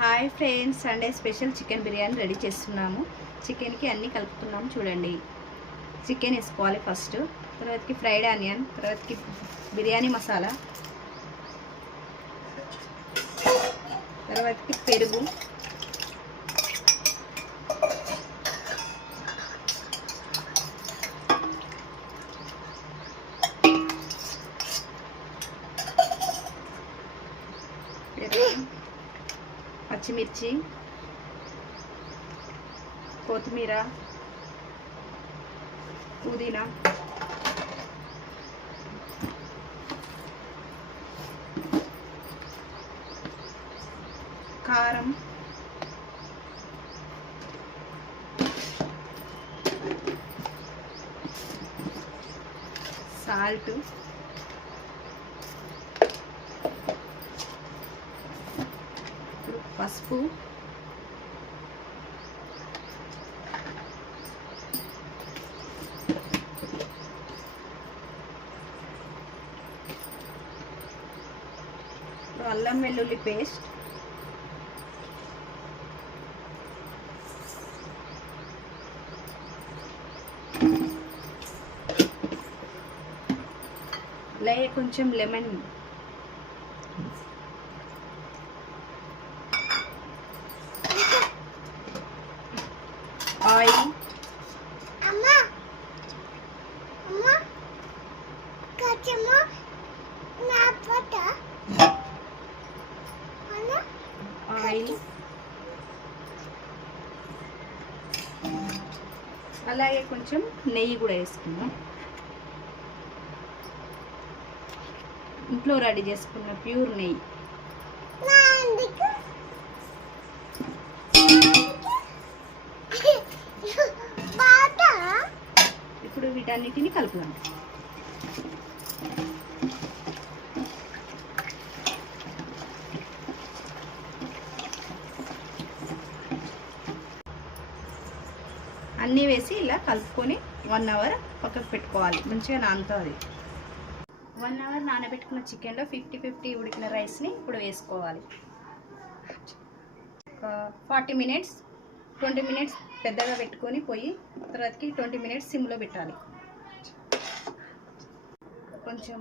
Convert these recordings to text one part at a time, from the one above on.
Hi friends, Sunday special chicken biryani ready చేస్తున్నాము. చికెన్కి అన్నీ కలుపుతున్నాము చూడండి. చికెన్ వేసుకోవాలి ఫస్ట్, తర్వాతకి ఫ్రైడ్ ఆనియన్, తర్వాతకి బిర్యానీ మసాలా, తర్వాతకి పెరుగు, పచ్చిమిర్చి, కొత్తిమీర, పుదీనా, కారం, సాల్ట్, పసుపు, అల్లం వెల్లుల్లి పేస్ట్, అలాగే కొంచెం లెమన్, ఆయిల్, ఆయిల్, అలాగే కొంచెం నెయ్యి కూడా వేసుకుందాం. ఇంట్లో రెడీ చేసుకున్న ప్యూర్ నెయ్యి. ఇప్పుడు వీటన్నిటిని కలుపుదాం. అన్నీ వేసి ఇలా కలుపుకొని 1 అవర్ పక్కకు పెట్టుకోవాలి. మంచిగా నానుతుంది. 1 అవర్ నానబెట్టుకున్న చికెన్లో 50-50 ఉడికిన రైస్ని ఇప్పుడు వేసుకోవాలి. 40 మినిట్స్ 20 మినిట్స్ పెద్దగా పెట్టుకొని పోయి, తర్వాతకి 20 మినిట్స్ సిమ్లో పెట్టాలి. కొంచెం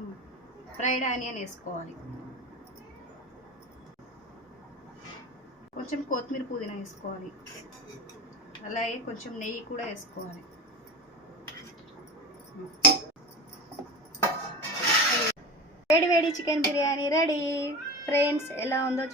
ఫ్రైడ్ ఆనియన్ వేసుకోవాలి, కొంచెం కొత్తిమీర, పుదీనా వేసుకోవాలి, అలాగే కొంచెం నెయ్యి కూడా వేసుకోవాలి. వేడి వేడి చికెన్ బిర్యానీ రెడీ. ఫ్రెండ్స్, ఎలా ఉందో